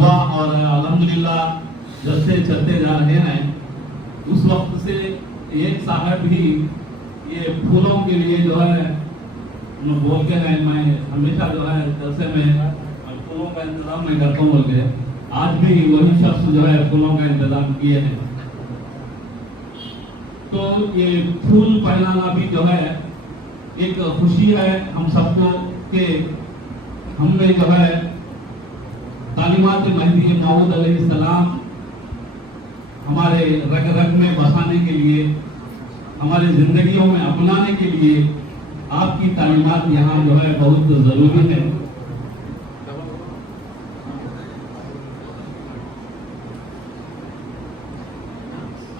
ہوا اور الحمدللہ جلسے چلتے جا رہے ہیں. اس وقت سے ایک صاحب بھی یہ پھولوں کے لیے جو ہے بول کے ہیں میں ہمیشہ جو ہے جلسے میں پھولوں کا انتظام میں کرتا ہوں بول کے آج بھی وہی شخص جو ہے پھولوں کا انتظام کیے ہیں. تو یہ پھول پہنانا بھی جو ہے ایک خوشی ہے ہم سب کو کہ ہم نے جو ہے تعلیمات مہدی موعود علیہ السلام ہمارے رگ رگ میں بسانے کے لیے ہمارے زندگیوں میں اپنانے کے لیے آپ کی تعلیمات یہاں جو ہے بہت ضروری ہے.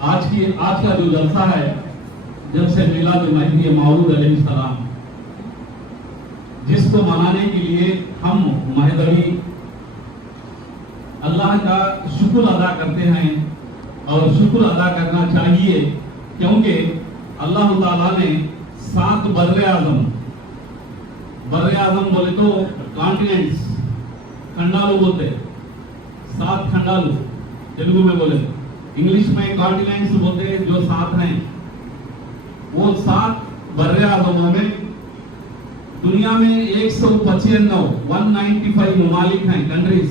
آج کا جو جلسہ ہے جب سے میلاد مہدی موعود علیہ السلام جس کو منانے کے لیے ہم مہدوی اللہ کا شکر ادا کرتے ہیں اور شکر ادا کرنا چاہیے کیونکہ اللہ تعالیٰ نے 7 بر اعظم بولے تو کانٹیننٹس کھنڈالو بولتے 7 کھنڈالو تیلگو میں بولے انگلش میں کانٹیننٹس بولتے جو 7 ہیں وہ 7 بر اعظموں میں دنیا میں 195 ممالک ہیں کنٹریز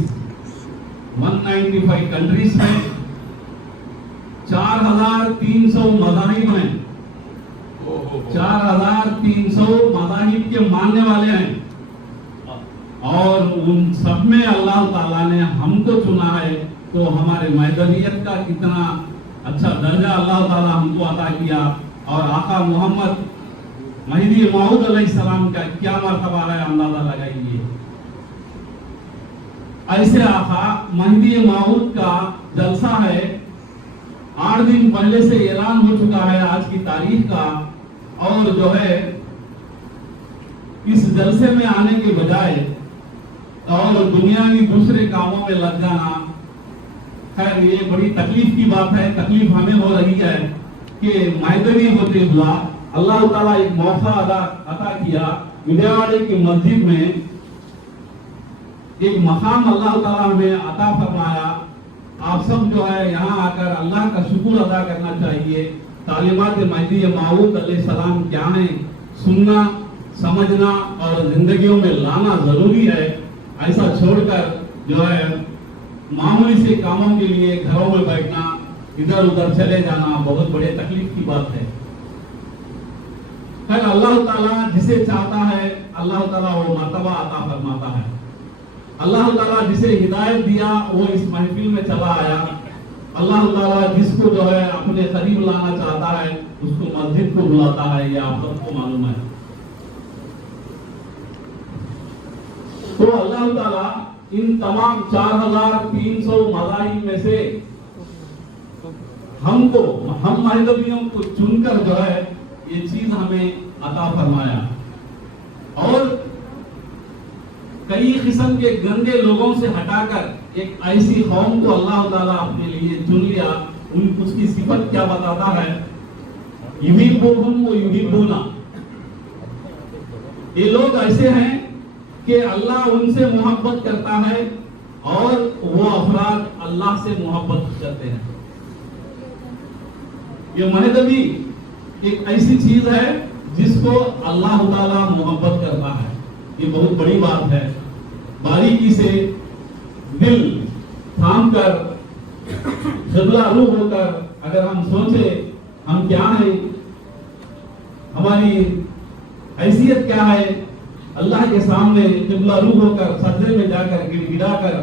195 کنٹریز میں 4300 مذاہب ہیں 4300 مذاہب کے ماننے والے ہیں اور ان سب میں اللہ تعالیٰ نے ہم کو چنا ہے. تو ہمارے مہدویت کا کتنا اچھا درجہ اللہ تعالیٰ ہم کو عطا کیا اور آقا محمد مہدی موعود علیہ السلام کا کیا مرتبہ ہے اندازہ لگائیے. ایسے آقا مہدی موعود کا جلسہ ہے 8 دن پہلے سے اعلان ہو چکا ہے آج کی تاریخ کا اور جو ہے اس جلسے میں آنے کے بجائے اور دنیاوی دوسرے کاموں میں لگ جانا خیر یہ بڑی تکلیف کی بات ہے. تکلیف ہمیں ہو رہی ہے کہ مہدوی ہوتے ہوا اللہ تعالیٰ ایک موقع عطا کیا وجیواڑے کی مسجد میں ایک مقام اللہ تعالیٰ ہمیں عطا فرمایا. آپ سب جو ہے یہاں آ کر اللہ کا شکر ادا کرنا چاہیے. تعلیمات مہدی موعود علیہ السلام کیا ہیں سننا سمجھنا اور زندگیوں میں لانا ضروری ہے. ایسا چھوڑ کر جو ہے معمولی سے کاموں کے لیے گھروں میں بیٹھنا ادھر ادھر چلے جانا بہت بڑے تکلیف کی بات ہے. پھر اللہ تعالیٰ جسے چاہتا ہے اللہ تعالیٰ وہ مرتبہ عطا فرماتا ہے. اللہ تعالیٰ جسے ہدایت دیا وہ اس محفل میں چلا آیا. اللہ تعالیٰ جس کو جو ہے اپنے قریب لانا چاہتا ہے اس کو مسجد کو بلاتا ہے. یہ آپ سب کو معلوم ہے. تو اللہ تعالیٰ ان تمام 4300 مذاہب میں سے ہم مہدویوں کو چن کر جو ہے یہ چیز ہمیں عطا فرمایا اور کئی قسم کے گندے لوگوں سے ہٹا کر ایک ایسی قوم کو اللہ تعالیٰ اپنے لیے چن لیا. اس کی صفت کیا بتاتا ہے یحبونہم و یحبونہ. یہ لوگ ایسے ہیں کہ اللہ ان سے محبت کرتا ہے اور وہ افراد اللہ سے محبت کرتے ہیں. یہ مہدوی ایک ایسی چیز ہے جس کو اللہ تعالیٰ محبت کرتا ہے. یہ بہت بڑی بات ہے. باریکی سے دل تھام کر قبلہ روح ہو کر اگر ہم سوچے ہم کیا ہیں ہماری حیثیت کیا ہے اللہ کے سامنے قبلہ روح ہو کر سجدے میں جا کر گڑ گڑا کر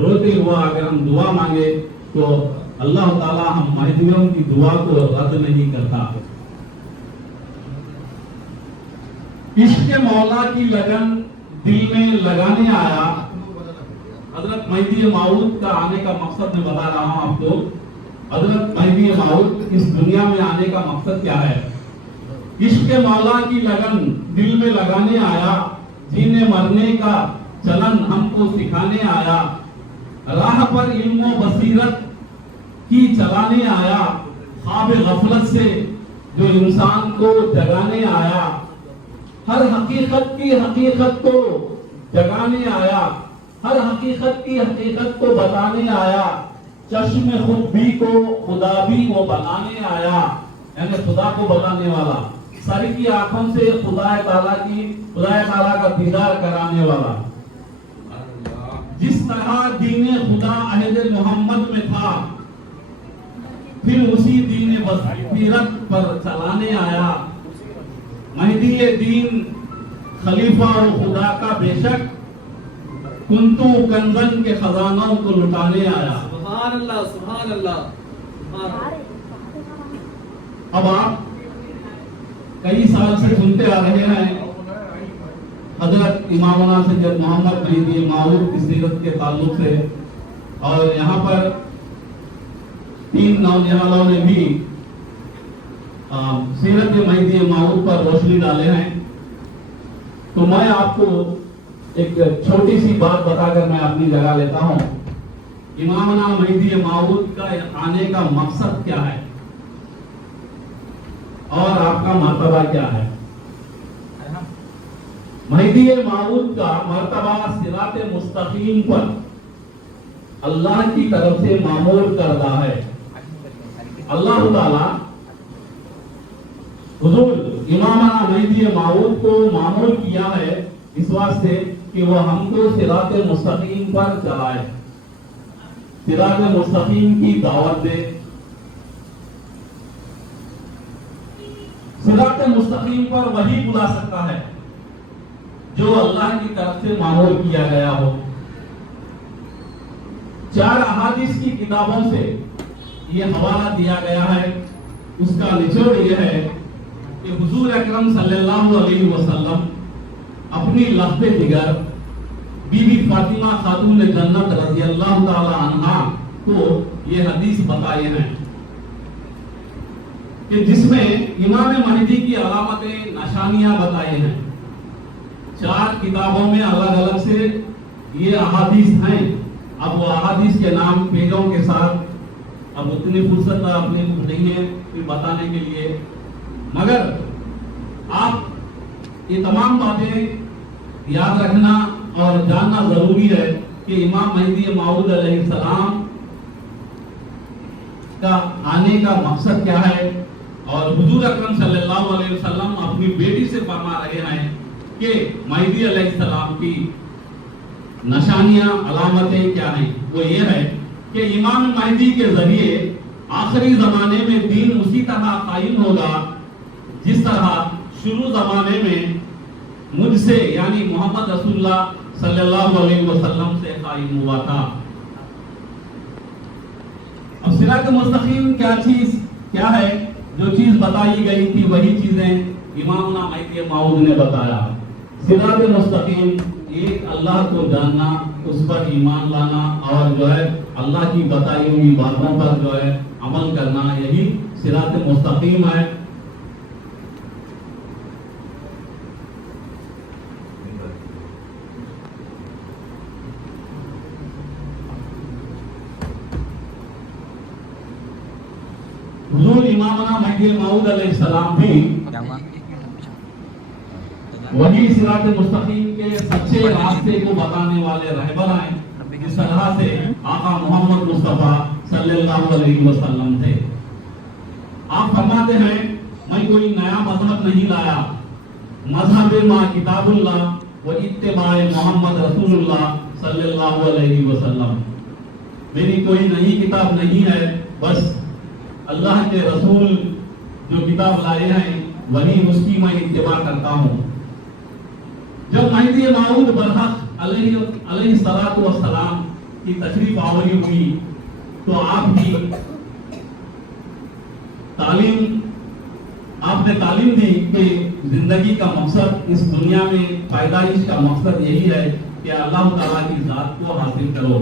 روتے ہوا اگر ہم دعا مانگے تو اللہ تعالیٰ ہم مہدیوں کی دعا کو رد نہیں کرتا. عشق مولا کی لگن دل میں لگانے آیا. حضرت مہدی موعود کا آنے کا مقصد میں بتا رہا ہوں آپ کو. حضرت مہدی موعود اس دنیا میں آنے کا مقصد کیا ہے؟ عشق مولا کی لگن دل میں لگانے آیا. جینے مرنے کا چلن ہم کو سکھانے آیا. راہ پر علم و بصیرت کی چلانے آیا. خواب غفلت سے جو انسان کو جگانے آیا. ہر حقیقت کی حقیقت کو جگانے آیا. ہر حقیقت کی حقیقت کو بتانے آیا، چشم خود بھی کو خدا بھی وہ بنانے آیا، یعنی خدا کو بتانے والا، سر کی آنکھوں سے خدا تعالیٰ کا دیدار کرانے والا۔ جس طرح دین خدا عہد محمد میں تھا، پھر اسی دین بصیرت پر چلانے آیا۔ مہدی دین خلیفہ و خدا کا بے شک کنتو کنزن کے خزانوں کو لٹانے آیا۔ سبحان اللہ، سبحان اللہ۔ اب آپ کئی سال سے سنتے آ رہے ہیں حضرت امامنا سید محمد مہدی موعود کی سیرت کے تعلق سے، اور یہاں پر 3 نوجوانوں نے بھی سیرت مہدی موعود پر روشنی ڈالے ہیں۔ تو میں آپ کو ایک چھوٹی سی بات بتا کر میں اپنی جگہ لیتا ہوں۔ امامنا مہدی موعود کا آنے کا مقصد کیا ہے اور آپ کا مرتبہ کیا ہے؟ مہدی موعود کا مرتبہ صراط مستقیم پر اللہ کی طرف سے معمور کردہ ہے۔ اللہ تعالی حضور امامنا مہدی موعود کو معمور کیا ہے اس واسطے کہ وہ ہم کو صراط مستقیم پر چلائے، صراط مستقیم کی دعوت دے۔ صراط مستقیم پر وہی بلا سکتا ہے جو اللہ کی طرف سے معمور کیا گیا ہو۔ 4 احادیث کی کتابوں سے یہ حوالہ دیا گیا ہے۔ اس کا نچوڑ یہ ہے کہ حضور اکرم صلی اللہ علیہ وسلم اپنی لخت جگر بی بی فاطمہ خاتون جنت رضی اللہ تعالی عنہا کو یہ حدیث بتائے ہیں کہ جس میں امام مہدی کی علامتیں نشانیاں بتائے ہیں۔ 4 کتابوں میں الگ الگ سے یہ احادیث ہیں۔ اب وہ احادیث کے نام پیجوں کے ساتھ اب اتنی فرصت اپنے نہیں ہے بتانے کے لیے، مگر آپ یہ تمام باتیں یاد رکھنا اور جاننا ضروری ہے کہ امام مہدی موعود علیہ السلام کا آنے کا مقصد کیا ہے، اور حضور اکرم صلی اللہ علیہ وسلم اپنی بیٹی سے فرما رہے ہیں کہ مہدی علیہ السلام کی نشانیاں علامتیں کیا ہیں۔ وہ یہ ہے کہ امام مہدی کے ذریعے آخری زمانے میں دین اسی طرح قائم ہوگا جس طرح شروع زمانے میں مجھ سے یعنی محمد رسول اللہ صلی اللہ علیہ وسلم سے قائم ہوا تھا۔ اب صراط مستقیم کیا ہے؟ جو چیز بتائی گئی تھی وہی چیزیں امامنا مہدی موعود نے بتایا۔ صراط مستقیم ایک اللہ کو جاننا، اس پر ایمان لانا اور جو ہے اللہ کی بتائی ہوئی باتوں پر جو ہے عمل کرنا، یہی صراط مستقیم ہے۔ حضور امامنا مہدی موعود علیہ السلام بھی وہی صراط مستقیم کے سچے راستے کو بتانے والے رہبر ہیں جس طرح سے آقا محمد مصطفیٰ صلی اللہ علیہ وسلم تھے۔ آپ فرماتے ہیں میں کوئی نیا مذہب نہیں لایا، مذہب ما کتاب اللہ و اتباع محمد رسول اللہ صلی اللہ علیہ وسلم۔ میری کوئی نئی کتاب نہیں ہے، بس اللہ کے رسول جو کتاب لائے ہیں وہی اس کی میں اتباع کرتا ہوں۔ جب مہدی موعود برحق علیہ الصلوۃ والسلام کی تشریف آوری ہوئی تو آپ نے تعلیم دی کہ زندگی کا مقصد اس دنیا میں پیدائش کا مقصد یہی ہے کہ اللہ تعالیٰ کی ذات کو حاصل کرو۔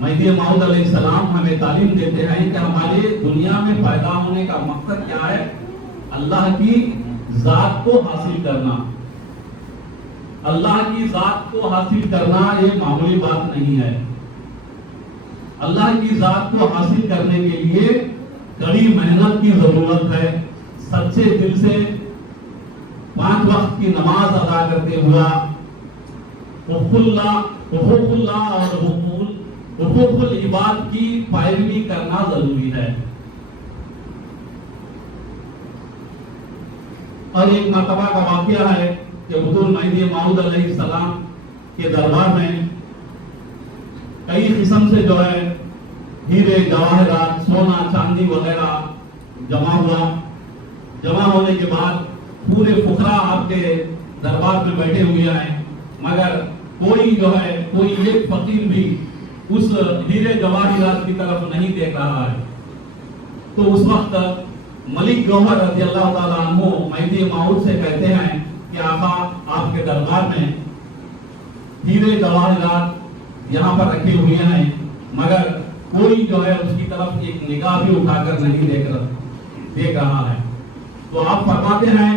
مہدی موعود علیہ السلام ہمیں تعلیم دیتے ہیں کہ ہمارے دنیا میں پیدا ہونے کا مقصد کیا ہے؟ اللہ کی ذات کو حاصل کرنا۔ اللہ کی ذات کو حاصل کرنا یہ معمولی بات نہیں ہے۔ اللہ کی ذات کو حاصل کرنے کے لیے کڑی محنت کی ضرورت ہے، سچے دل سے 5 وقت کی نماز ادا کرتے ہوا، حب اللہ حقوق اللہ اور حقوق العباد کی پیروی کرنا ضروری ہے. اور ایک مرتبہ کا واقعہ ہے کہ حضور مہدی موعود علیہ السلام کے دربار میں کئی قسم سے جو ہے ہیرے جواہرات سونا چاندی وغیرہ جمع ہونے کے بعد پورے فقراء آپ کے دربار میں بیٹھے ہوئے ہیں، مگر کوئی جو ہے کوئی ایک فقیر بھی اس ہیرے جواہرات کی طرف نہیں دیکھ رہا ہے. تو اس وقت ملک گوہر رضی اللہ تعالیٰ عنہ مہدی موعود سے کہتے ہیں کہ آقا آپ کے دربار میں ہیرے جواہرات یہاں پر رکھے ہوئے ہیں، مگر کوئی جو ہے اس کی طرف ایک نگاہ بھی اٹھا کر نہیں دیکھ رہا ہے. تو آپ فرماتے ہیں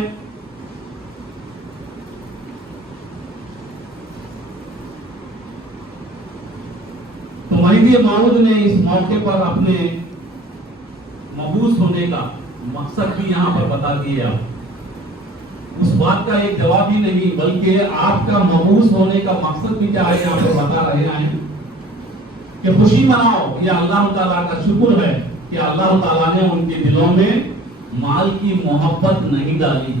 تو مہدی موعود نے اس موقع پر اپنے مبعوث ہونے کا مقصد بھی یہاں پر بتا دیا. اس بات کا ایک جواب ہی نہیں بلکہ آپ کا مبعوث ہونے کا مقصد بھی کیا ہے یہاں پر بتا رہے ہیں کہ خوشی مناؤ. یہ اللہ تعالیٰ کا شکر ہے کہ اللہ تعالیٰ نے ان کے دلوں میں مال کی محبت نہیں ڈالی.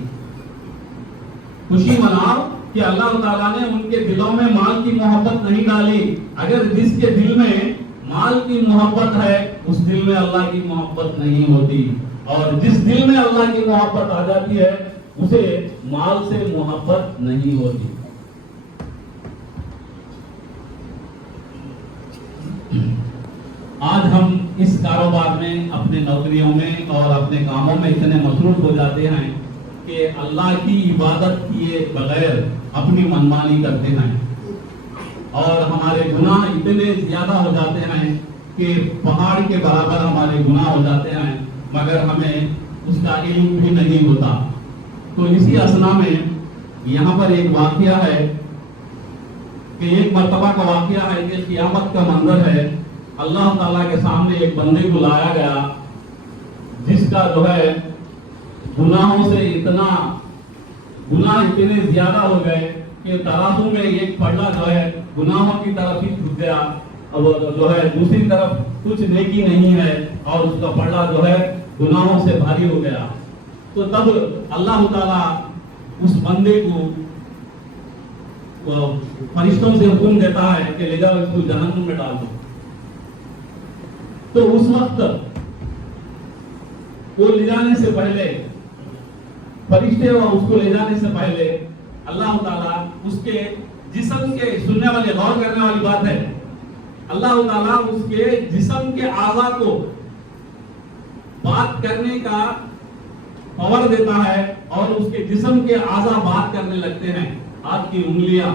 خوشی مناؤ کہ اللہ تعالیٰ نے ان کے دلوں میں مال کی محبت نہیں ڈالی. اگر جس کے دل میں مال کی محبت ہے اس دل میں اللہ کی محبت نہیں ہوتی، اور جس دل میں اللہ کی محبت آ جاتی ہے اسے مال سے محبت نہیں ہوتی. آج ہم اس کاروبار میں اپنے نوکریوں میں اور اپنے کاموں میں اتنے مصروف ہو جاتے ہیں کہ اللہ کی عبادت کیے بغیر اپنی منمانی کرتے ہیں، اور ہمارے گناہ اتنے زیادہ ہو جاتے ہیں کہ پہاڑ کے برابر ہمارے گناہ ہو جاتے ہیں، مگر ہمیں اس کا علم بھی نہیں ہوتا. تو اسی اثنا میں یہاں پر ایک واقعہ ہے کہ ایک مرتبہ کا واقعہ ہے کہ قیامت کا منظر ہے. اللہ تعالیٰ کے سامنے ایک بندے کو لایا گیا جس کا جو ہے گناہوں سے گناہ اتنے زیادہ ہو گئے کہ ترازو میں ایک پلڑا جو ہے گناہوں کی طرف ہی جھک گیا، اور جو ہے دوسری طرف کچھ نیکی نہیں ہے اور اس کا پلڑا جو ہے گناہوں سے بھاری ہو گیا. تو تب اللہ تعالیٰ اس بندے کو فرشتوں سے حکم دیتا ہے کہ لے جاؤ اس کو جہنم میں ڈال دو. تو اس وقت وہ لے جانے سے پہلے فرشتے اور اس کو لے جانے سے پہلے اللہ تعالیٰ اس کے جسم کے سننے والے غور کرنے والی بات ہے، اللہ تعالیٰ اس کے جسم کے اعضاء کو بات کرنے کا پاور دیتا ہے اور اس کے جسم کے اعضاء بات کرنے لگتے ہیں. ہاتھ کی انگلیاں،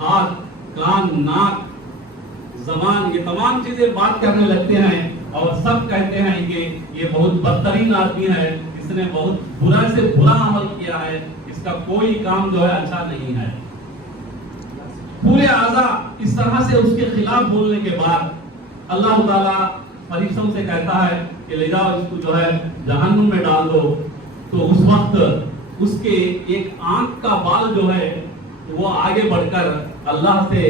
ہاتھ، کان، ناک، زبان، یہ تمام چیزیں بات کرنے لگتے ہیں اور سب کہتے ہیں کہ یہ بہت بدترین آدمی ہے، اس نے بہت برا سے برا عمل کیا ہے، اس کا کوئی کام جو ہے اچھا نہیں ہے. پورے اعضاء اس طرح سے اس کے خلاف بولنے کے بعد اللہ تعالیٰ فرشتوں سے کہتا ہے کہ لے جاؤ اس کو جو ہے جہنم میں ڈال دو. تو اس وقت اس کے ایک آنکھ کا بال جو ہے وہ آگے بڑھ کر اللہ سے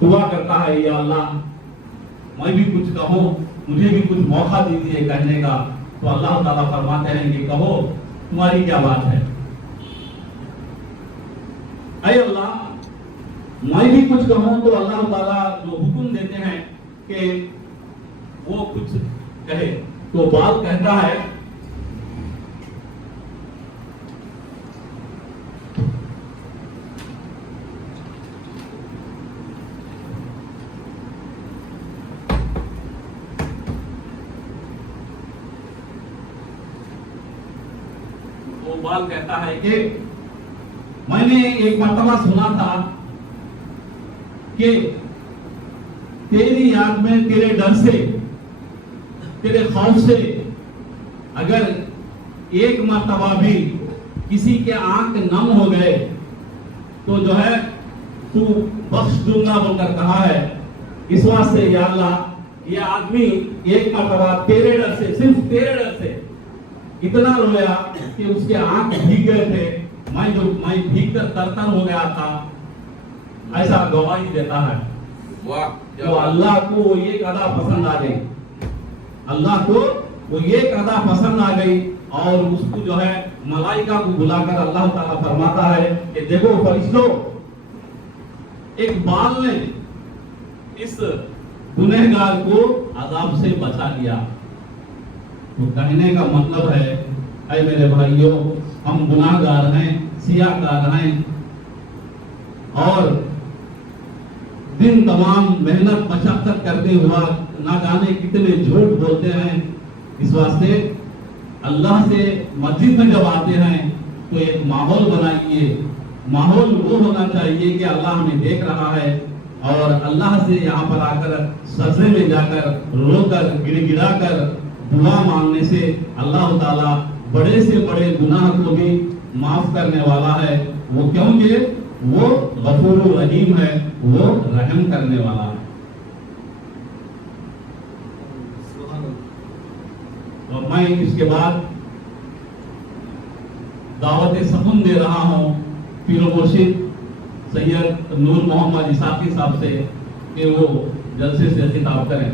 دعا کرتا ہے، یا اللہ میں بھی کچھ کہوں، مجھے بھی کچھ موقع دیجیے کہنے کا. تو اللہ تعالیٰ فرماتے ہیں کہ کہو تمہاری کیا بات ہے. اے اللہ میں بھی کچھ کہوں. تو اللہ تعالیٰ جو حکم دیتے ہیں کہ وہ کچھ کہے. تو بال کہتا ہے کہ میں نے ایک مرتبہ سنا تھا کہ تیری یاد میں، تیرے ڈر سے، تیرے خوف سے اگر ایک مرتبہ بھی کسی کے آنکھ نم ہو گئے تو جو ہے تو بخش دوں گا بول کر کہا ہے. اس واسطے یا اللہ یہ آدمی ایک مرتبہ تیرے ڈر سے، صرف تیرے ڈر سے اتنا رویا کہ اس کے آنکھ بھیگ گئے تھے. میں بھیگ کر ترتر ہو گیا تھا. ایسا گواہی دیتا ہے واہ تو اللہ کو وہ ایک ادا پسند آ گئی، اللہ کو وہ ایک ادا پسند آ گئی، اور اس کو جو ہے ملائکہ کو بلا کر اللہ تعالیٰ فرماتا ہے کہ دیکھو فرشتوں، ایک بال نے اس گنہگار کو عذاب سے بچا لیا۔ تو کہنے کا مطلب ہے اے میرے بھائیوں، ہم گناہ گار ہیں، سیاہ کار ہیں، اور دن تمام محنت مشقت کرتے ہوا نہ جانے کتنے جھوٹ بولتے ہیں۔ اس واسطے اللہ سے مسجد میں جب آتے ہیں تو ایک ماحول بنائیے، ماحول وہ ہونا چاہیے کہ اللہ ہمیں دیکھ رہا ہے، اور اللہ سے یہاں پر آ کر سجدے میں جا کر رو کر گڑ گڑا کر دعا مانگنے سے اللہ تعالیٰ بڑے سے بڑے گناہ کو بھی معاف کرنے والا ہے۔ وہ کیونکہ وہ غفور رحیم ہے، وہ رحم کرنے والا ہے۔ اور میں اس کے بعد دعوت سخن دے رہا ہوں پیر و مرشد سید نور محمد اسحاقی صاحب سے کہ وہ جلسے سے خطاب کریں۔